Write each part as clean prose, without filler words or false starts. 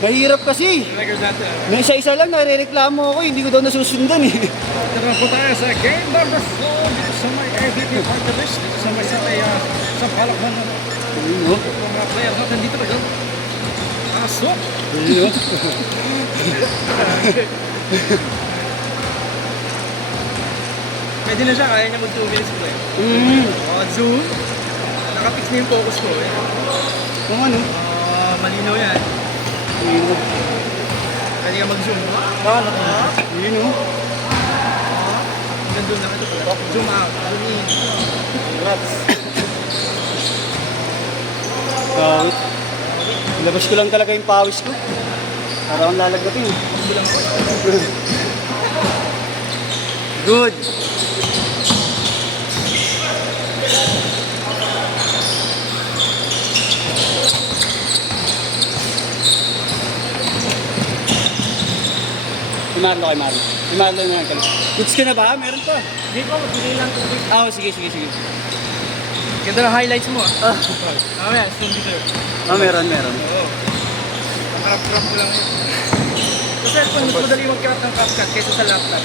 Mahirap kasi. May isa-isa lang, nare-reklamo ako, hindi ko daw nasusundan eh. Tara po tayo sa game number 4 dito sa may AVP Party List dito sa may sa Palakman. Ayun, oh. Mga player natin dito ba yun? Asok! Ayun, oh. Pwede na siya, kaya niya mag 2 minutes play. Zoom. Nakapix na yung focus ko eh. Kung ano? Malinaw yan. Ayun, oh. Pwede ka mag-zoom. Ayun, oh. Hanggang doon lang ito pala. Zoom out. Zoom in. Pawit. Labas ko lang talaga yung pawis ko. Para akong lalagnatin. Good. Imarlo kay Marlo. Imarlo na lang kami. Goods ka na ba? Meron pa. Hindi ko, magbigay lang ito. Ah, sige. Ganda ng highlights mo ah. Mamaya, zoom dito. Ah, meron. Oo. Crop ko lang yun. Sa cellphone, mas madali mag-crop ng CapCut kaysa sa laptop.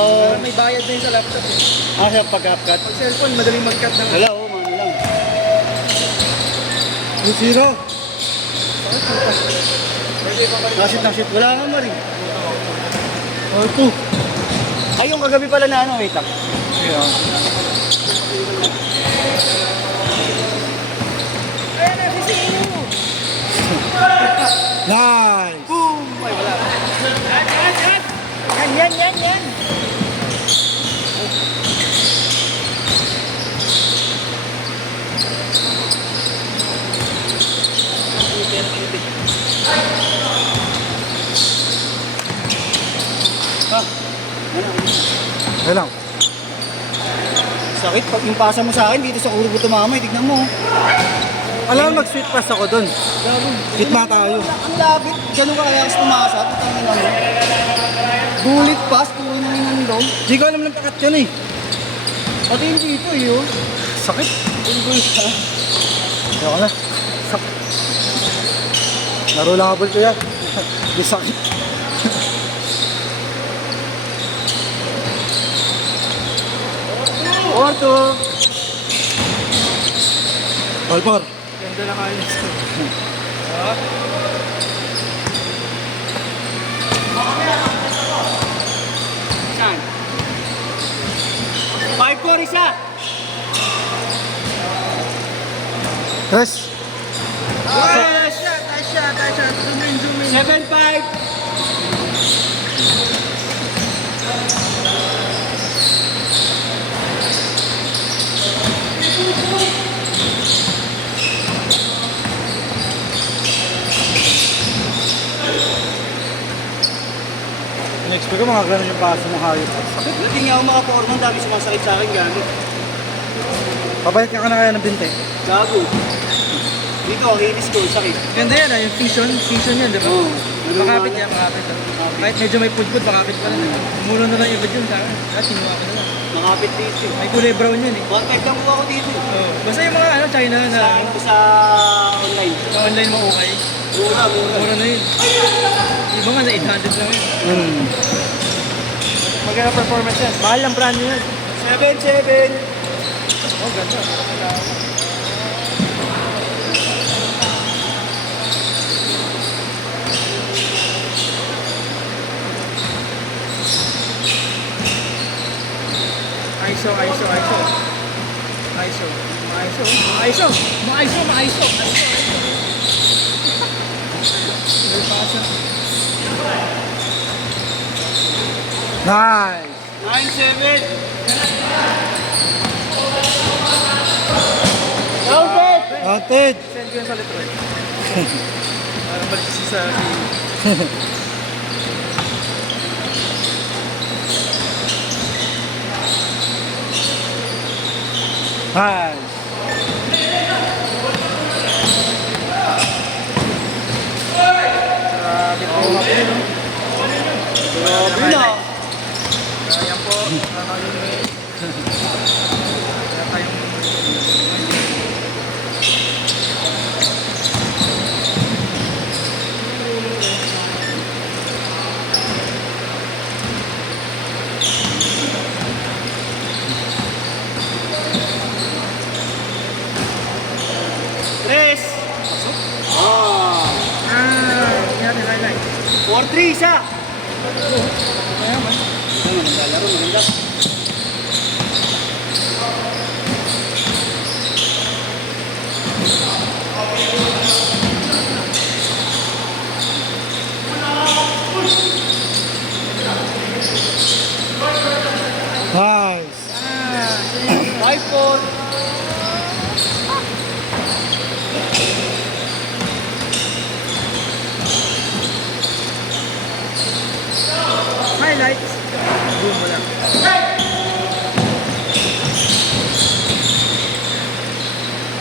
Oo. May bayad na yun sa laptop eh. Ah, siya pag-upcut. Pag cellphone, madali mag-cut ng... Wala, oh, mano lang. Zero. Nasit. Wala nga mo rin. Oh, ito. Ay, yung kagabi pala na ano, wait lang. Ayan na, sisiyo! Nice! Boom! Ay, wala. Yan! Ay lang. Sakit. Pag yung pasa mo sa akin, dito sa ulo ko tumamay. Tignan mo. Alam mo, mag-sweet pass ako dun. Gitna tayo. Ang labit. Ganun ka kaya kasi pumasa. Tutangin naman. Bulit pass. Tuloy na yung nandong. Di ko alam ng pakat yan eh. Pati yung dito eh. Oh. Sakit. Bulit ha. Ayaw ka na. Sakit. Laro lang habol ko yan. Di sakit. Orto. Balpar. Ganda na kayo. Saan? 5-4 isa. Tres. Nice shot. Zoom in. 7-5. Next ko mga ganun yung paso ng hayop. Sakit na. Hindi nga ako makaporma. Ang dami sumasakit sa akin. Gago. Pabalik ka na kaya ng binte. Gago. Dito, hilis ko. Sakit. Ganda yan yung fusion yan, di ba? Oo. Makapit yan. Kahit medyo may pudpud, makapit pa rin. Muro na lang yung iba dyan sa akin. At sinuha ko na lang. Nakapit dito. May kulay brown yun eh. 1-5 lang kuha ko dito. Basta yung mga China na Sa online. online mo okay. Mura. Mura na yun. Iba nga na 800 lang yun. Maganda performance yan. Mahal ang brand yun. 7-7. Oh, ganda. ISO. Nice. 9-7. Counted. Send ko yun sa letro eh. Para balik kasi sa... Nice. Grabe po ako yun. Grabe na. Yan po. Kaya tayong... 4-3, isa! Maganda laro, maganda. Nice. 5-4. Highlights. Boom mo lang.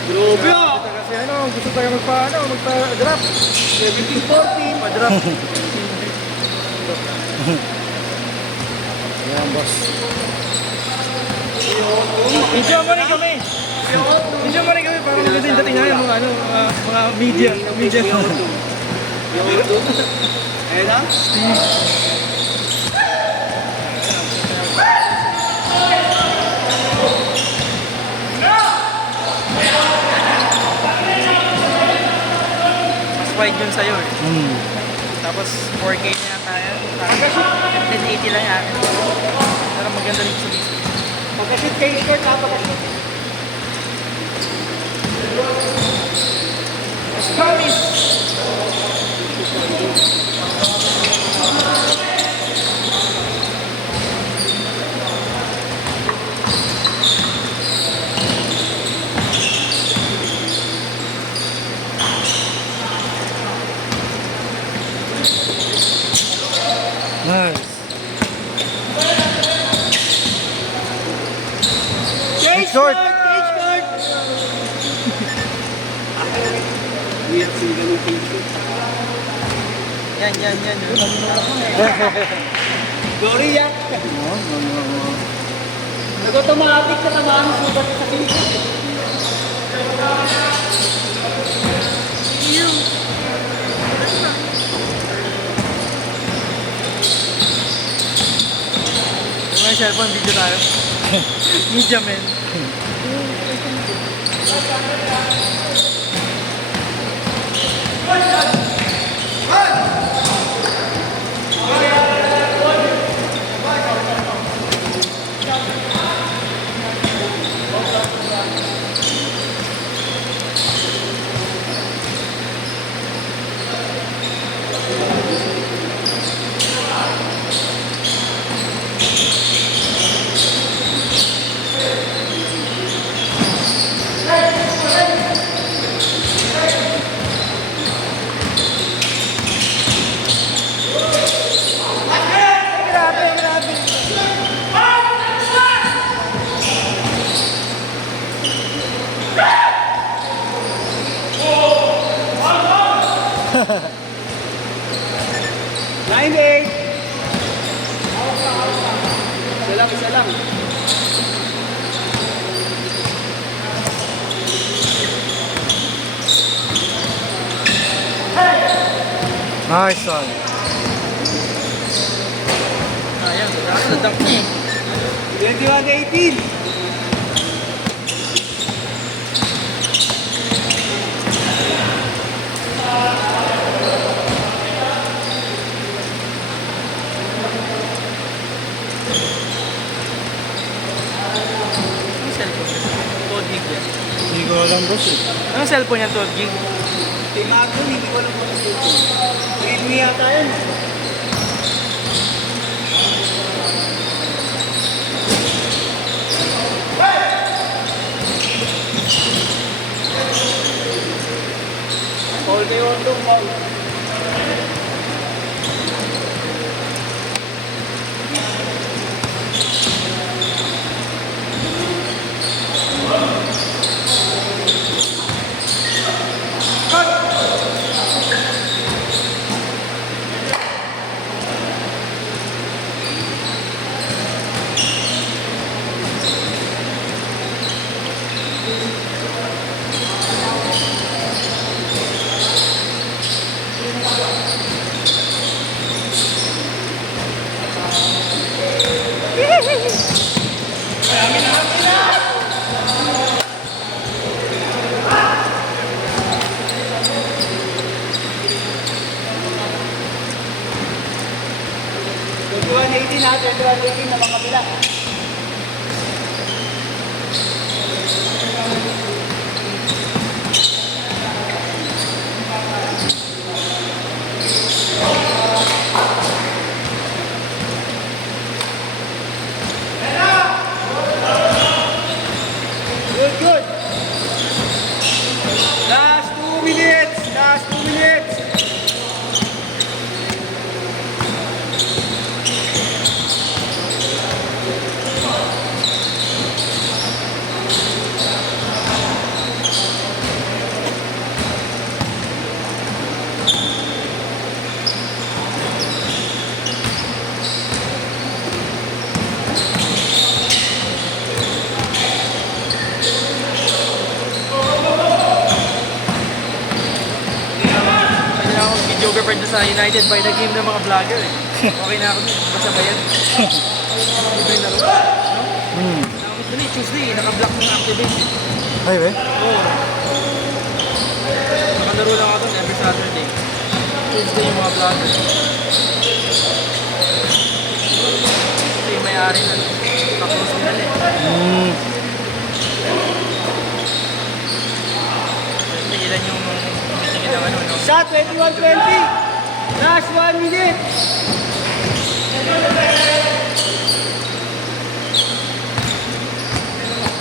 Grabe ah! Kasi ano, gusto tayo magpa-drop. 17-14. Pa-drop. Yan, boss. Medyo mo rin kami. Medyo mo rin kami para maganda yung dating namin mga media. Ayun na? Mas wide yun sa'yo eh. Tapos 4K na yan tayo. Parang 1080 lang yan. Pero maganda rin sa business. Pagka-shoot kayo, short ha, pagka-shoot. Promise! Nice. Cage Short. Cage short! Weird sing ganun cage short. Yan. Glory yan! Nag-automatic na tamaan ng sugat sa cage short. Yung may cellphone, video tayo. Media man. Line 8! Isa lang. Nice one. Ayan, nakakadunk niya eh. 21-18! Anong cellphone yan? 12 gig yan. Hindi ko alam, boss eh. Anong cellphone yan, 12 gig? Timago, hindi ko alam kung ano. Redmi yata yan. Paul kayo ang Paul. 180 natin, 180 na mga kabila. Good, good. Last 2 minutes. Last 2 minutes. Pwede na akong videographer dyan sa United by the Game ng mga vlogger eh. Okay na ako dun. Basta ba yan? Libre na rin. Hmm. Nakakit dun eh, Tuesday, naka-block ng activate. Ay, we? Oo. Nakalaro lang ako dun every Saturday. Tuesday yung mga vlogger. Ito yung may-ari na. Tapos nila eh. Hmm. Ito ilan yung tumitingin ng ano, no? Shot 21-20. Last 1 minute.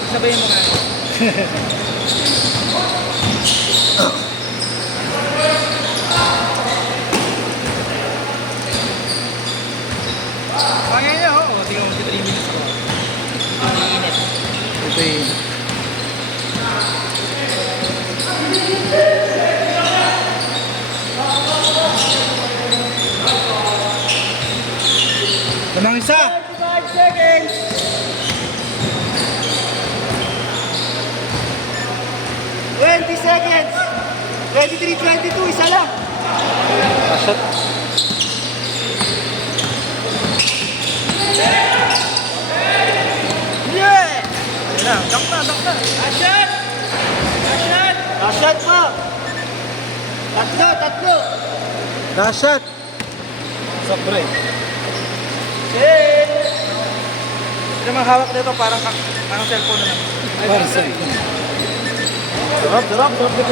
Sabayin mo nga. Pangay na, oh. Tingnan mo, 3 minutes ko. Ang init. Ito yun. Tanang isa! 5 seconds. 20 seconds. 23-22, isa lang. Shot. Yeah! Ayun na, dunk na, dunk na. Ashot! Ashot! Ashot pa! Tatlo, tatlo! Last shot! Sobre. Ito naman hawak nito, parang cellphone naman. Para sa Sarap, sarap, sarap na